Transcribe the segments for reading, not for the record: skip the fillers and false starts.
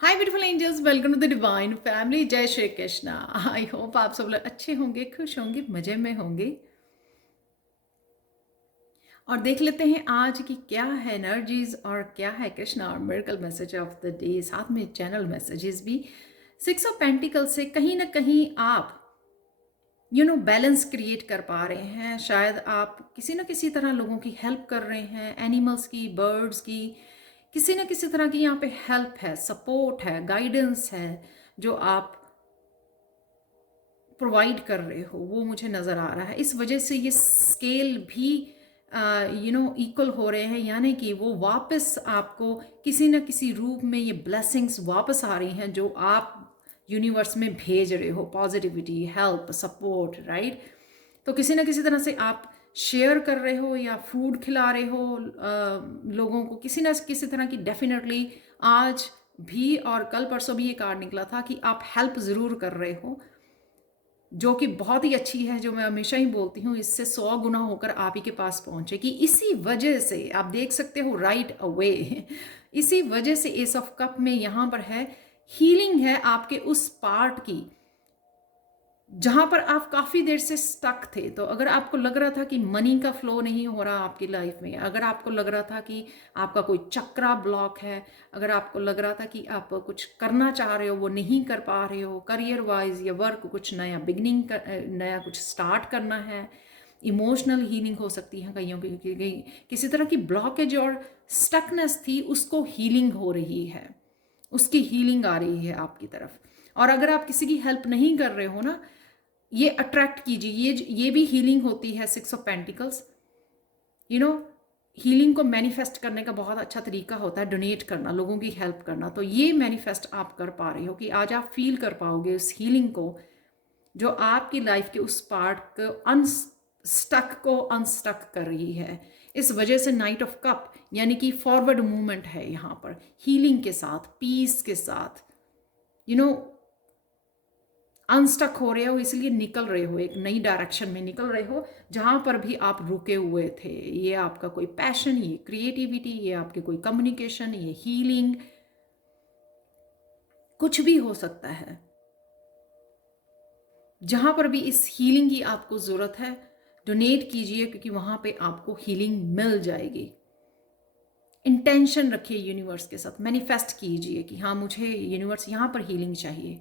Hi beautiful angels, welcome to the divine family. जय Shri Krishna. I hope आप सब लोग अच्छे होंगे, खुश होंगे, मजे में होंगे। और देख लेते हैं आज की क्या है एनर्जीज और क्या है कृष्णा और miracle message of the day, साथ में चैनल मैसेजेस भी। 6 ऑफ पेंटिकल से कहीं ना कहीं आप बैलेंस क्रिएट कर पा रहे हैं। शायद आप किसी ना किसी तरह लोगों की हेल्प कर रहे हैं, एनिमल्स की, बर्ड्स की, किसी ना किसी तरह की यहाँ पे हेल्प है, सपोर्ट है, गाइडेंस है जो आप प्रोवाइड कर रहे हो, वो मुझे नज़र आ रहा है। इस वजह से ये स्केल भी इक्वल हो रहे हैं, यानी कि वो वापस आपको किसी न किसी रूप में ये ब्लेसिंग्स वापस आ रही हैं जो आप यूनिवर्स में भेज रहे हो। Positivity, help, support, right. तो किसी न किसी तरह से आप शेयर कर रहे हो या फूड खिला रहे हो लोगों को, किसी न किसी तरह की। डेफिनेटली आज भी और कल परसों भी ये कार्ड निकला था कि आप हेल्प ज़रूर कर रहे हो, जो कि बहुत ही अच्छी है। जो मैं हमेशा ही बोलती हूँ, इससे 100 गुना होकर आप ही के पास पहुँचेगी। इसी वजह से आप देख सकते हो राइट अवे इसी वजह से एस ऑफ कप में यहाँ पर है हीलिंग है आपके उस पार्ट की जहाँ पर आप काफ़ी देर से स्टक थे। तो अगर आपको लग रहा था कि मनी का फ्लो नहीं हो रहा आपकी लाइफ में, अगर आपको लग रहा था कि आपका कोई चक्रा ब्लॉक है, अगर आपको लग रहा था कि आप कुछ करना चाह रहे हो वो नहीं कर पा रहे हो, करियर वाइज या वर्क, कुछ नया बिगनिंग नया कुछ स्टार्ट करना है, इमोशनल हीलिंग हो सकती है कईयों की, किसी तरह की ब्लॉकेज और स्टकनेस थी, उसको हीलिंग हो रही है, उसकी हीलिंग आ रही है आपकी तरफ। और अगर आप किसी की हेल्प नहीं कर रहे हो ना, ये अट्रैक्ट कीजिए, ये भी हीलिंग होती है। 6 ऑफ पेंटिकल्स हीलिंग को मैनिफेस्ट करने का बहुत अच्छा तरीका होता है डोनेट करना, लोगों की हेल्प करना। तो ये मैनिफेस्ट आप कर पा रहे हो कि आज आप फील कर पाओगे उस हीलिंग को जो आपकी लाइफ के उस पार्ट को अनस्टक कर रही है। इस वजह से नाइट ऑफ कप यानी कि फॉरवर्ड मूवमेंट है यहाँ पर, हीलिंग के साथ, पीस के साथ, यू नो अनस्टक हो रहे हो, इसलिए निकल रहे हो, एक नई डायरेक्शन में निकल रहे हो जहाँ पर भी आप रुके हुए थे। ये आपका कोई पैशन, ये क्रिएटिविटी, ये आपके कोई कम्युनिकेशन, ये हीलिंग, कुछ भी हो सकता है। जहाँ पर भी इस हीलिंग की आपको ज़रूरत है, डोनेट कीजिए, क्योंकि वहाँ पे आपको हीलिंग मिल जाएगी। इंटेंशन रखिए यूनिवर्स के साथ, मैनिफेस्ट कीजिए कि हाँ मुझे यूनिवर्स यहाँ पर हीलिंग चाहिए।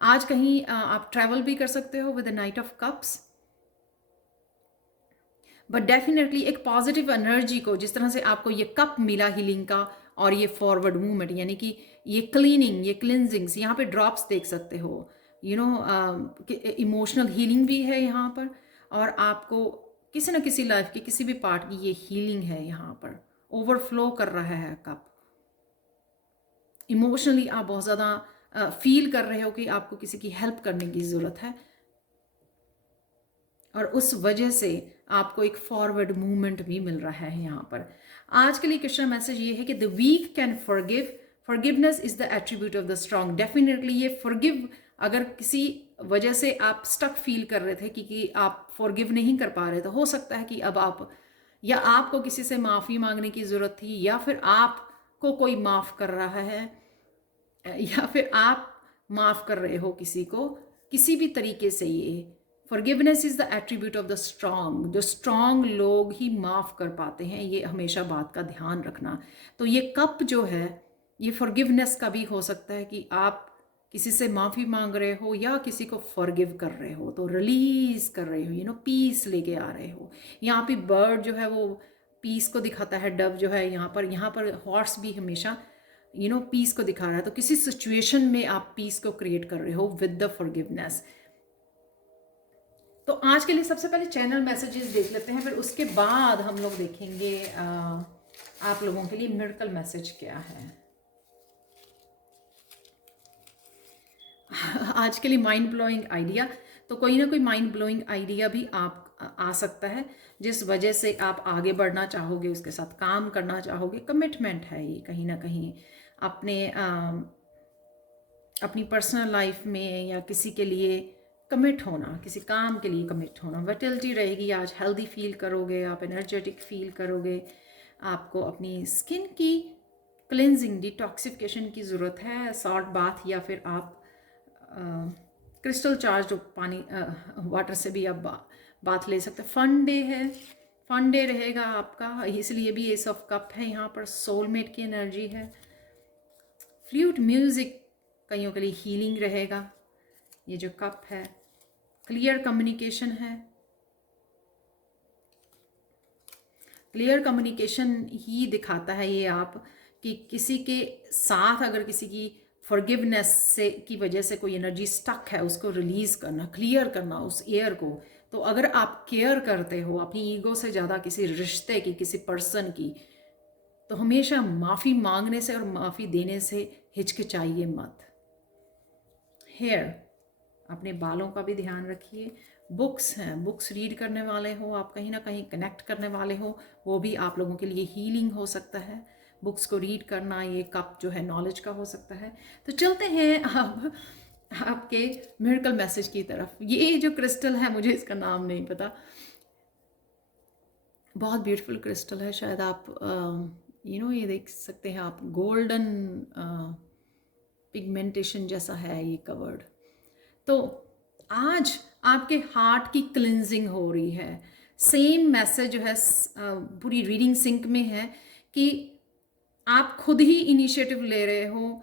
आज कहीं आप ट्रैवल भी कर सकते हो with the night of cups, but definitely एक पॉजिटिव एनर्जी को, जिस तरह से आपको ये कप मिला हीलिंग का और ये फॉरवर्ड मूवमेंट यानी कि ये क्लीनिंग, ये क्लिनजिंग्स, यहाँ पे ड्रॉप्स देख सकते हो। इमोशनल हीलिंग भी है यहाँ पर, और आपको किसी न किसी लाइफ के किसी भी पार्ट की ये हीलिंग है। यहाँ पर ओवरफ्लो कर रहा है कप। इमोशनली आप बहुत ज़्यादा फील कर रहे हो कि आपको किसी की हेल्प करने की ज़रूरत है, और उस वजह से आपको एक फॉरवर्ड मूवमेंट भी मिल रहा है यहाँ पर। आज के लिए कृष्णा मैसेज ये है कि the weak can forgive, forgiveness is the attribute of the strong. Definitely ये फॉरगिव, अगर किसी वजह से आप स्टक फील कर रहे थे कि आप फॉरगिव नहीं कर पा रहे, तो हो सकता है कि अब आप, या आपको किसी से माफ़ी मांगने की ज़रूरत थी, या फिर आपको कोई माफ़ कर रहा है, या फिर आप माफ़ कर रहे हो किसी को किसी भी तरीके से। ये forgiveness is the attribute of the strong. जो स्ट्रांग लोग ही माफ़ कर पाते हैं, ये हमेशा बात का ध्यान रखना। तो ये कप जो है, ये फॉरगिवनेस का भी हो सकता है कि आप किसी से माफ़ी मांग रहे हो या किसी को फॉरगिव कर रहे हो, तो रिलीज कर रहे हो, पीस लेके आ रहे हो। यहाँ पे बर्ड जो है वो पीस को दिखाता है, डव जो है यहाँ पर हॉर्स भी हमेशा पीस को दिखा रहा है। तो किसी सिचुएशन में आप पीस को क्रिएट कर रहे हो विद द फॉरगिवनेस। तो आज के लिए सबसे पहले चैनल मैसेजेस देख लेते हैं, फिर उसके बाद हम लोग देखेंगे आप लोगों के लिए मिरेकल मैसेज क्या है। आज के लिए माइंड ब्लोइंग आइडिया, तो कोई ना कोई माइंड ब्लोइंग आइडिया भी आप आ सकता है जिस वजह से आप आगे बढ़ना चाहोगे, उसके साथ काम करना चाहोगे। कमिटमेंट है ये कहीं ना कहीं अपने अपनी पर्सनल लाइफ में, या किसी के लिए कमिट होना, किसी काम के लिए कमिट होना। वर्टिलिटी रहेगी आज, हेल्दी फील करोगे आप, एनर्जेटिक फील करोगे। आपको अपनी स्किन की क्लिनजिंग, डिटॉक्सिफिकेशन की ज़रूरत है। सॉल्ट बाथ या फिर आप क्रिस्टल चार्ज जो पानी वाटर से भी आप बाथ ले सकते हैं। फन डे है, फन डे रहेगा आपका, इसलिए भी एस ऑफ कप है यहाँ पर। सोलमेट की एनर्जी है। फ्लूट म्यूज़िक कईयों के लिए हीलिंग रहेगा। ये जो कप है, क्लियर कम्युनिकेशन है। क्लियर कम्युनिकेशन ही दिखाता है ये आप कि किसी के साथ अगर किसी की फॉरगिवनेस से की वजह से कोई एनर्जी स्टक है, उसको रिलीज़ करना, क्लियर करना उस एयर को। तो अगर आप केयर करते हो अपनी ईगो से ज़्यादा किसी रिश्ते की, किसी पर्सन की, तो हमेशा माफ़ी मांगने से और माफ़ी देने से हिचकिचाइए मत। हेयर, अपने बालों का भी ध्यान रखिए। बुक्स हैं, बुक्स रीड करने वाले हो आप, कहीं ना कहीं कनेक्ट करने वाले हो, वो भी आप लोगों के लिए हीलिंग हो सकता है। बुक्स को रीड करना, ये कप जो है नॉलेज का हो सकता है। तो चलते हैं अब आपके मिरेकल मैसेज की तरफ। ये जो क्रिस्टल है, मुझे इसका नाम नहीं पता, बहुत ब्यूटीफुल क्रिस्टल है। शायद आप ये देख सकते हैं आप, गोल्डन पिगमेंटेशन जैसा है ये कवर्ड। तो आज आपके हार्ट की क्लिनजिंग हो रही है। सेम मैसेज जो है पूरी रीडिंग सिंक में है कि आप खुद ही इनिशिएटिव ले रहे हो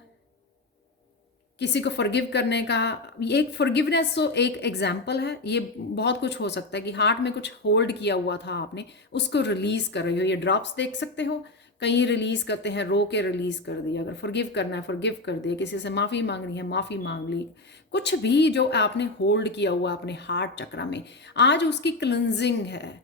किसी को फॉरगिव करने का। ये एक फॉरगिवनेस तो एक एग्जाम्पल है। ये बहुत कुछ हो सकता है कि हार्ट में कुछ होल्ड किया हुआ था आपने, उसको रिलीज कर रही हो। ये ड्रॉप्स देख सकते हो, कहीं रिलीज करते हैं, रो के रिलीज कर दिया। अगर फॉरगिव करना है फॉरगिव कर दिया, किसी से माफ़ी मांगनी है माफ़ी मांग ली। कुछ भी जो आपने होल्ड किया हुआ अपने हार्ट चक्र में, आज उसकी क्लिनजिंग है।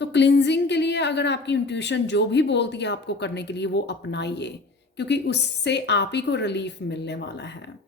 तो क्लिनजिंग के लिए अगर आपकी इंट्यूशन जो भी बोलती है आपको करने के लिए, वो अपनाइए, क्योंकि उससे आप ही को रिलीफ मिलने वाला है।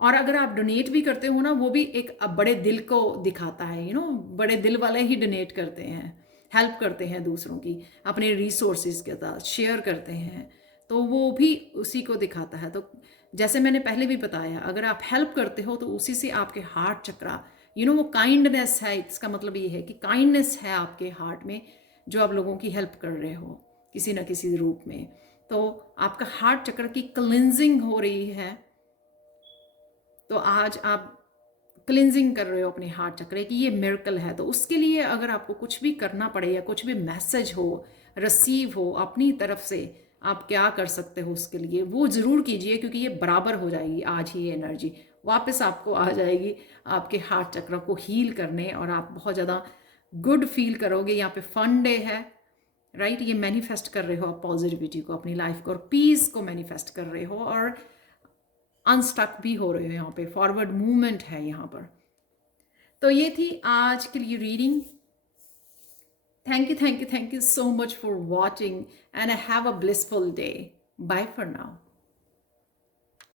और अगर आप डोनेट भी करते हो ना, वो भी एक बड़े दिल को दिखाता है। बड़े दिल वाले ही डोनेट करते हैं, हेल्प करते हैं दूसरों की, अपने रिसोर्सेज के साथ शेयर करते हैं, तो वो भी उसी को दिखाता है। तो जैसे मैंने पहले भी बताया, अगर आप हेल्प करते हो तो उसी से आपके हार्ट चक्रा, वो काइंडनेस है। इसका मतलब ये है कि काइंडनेस है आपके हार्ट में, जो आप लोगों की हेल्प कर रहे हो किसी ना किसी रूप में। तो आपका हार्ट चक्र की क्लिनजिंग हो रही है। तो आज आप क्लिनजिंग कर रहे हो अपने हार्ट चक्र की, ये मिरेकल है। तो उसके लिए अगर आपको कुछ भी करना पड़े या कुछ भी मैसेज हो, रिसीव हो अपनी तरफ से, आप क्या कर सकते हो उसके लिए वो ज़रूर कीजिए, क्योंकि ये बराबर हो जाएगी आज ही। ये एनर्जी वापस आपको आ जाएगी आपके हार्ट चक्र को हील करने, और आप बहुत ज़्यादा गुड फील करोगे। यहाँ पे फन डे है, राइट। ये मैनिफेस्ट कर रहे हो आप पॉजिटिविटी को अपनी लाइफ को, और पीस को मैनिफेस्ट कर रहे हो, और अनस्टक भी हो रहे हो। यहाँ पे फॉरवर्ड मूवमेंट है यहाँ पर। तो ये थी आज के लिए reading. Thank you so much for watching, and have a blissful day. Bye for now.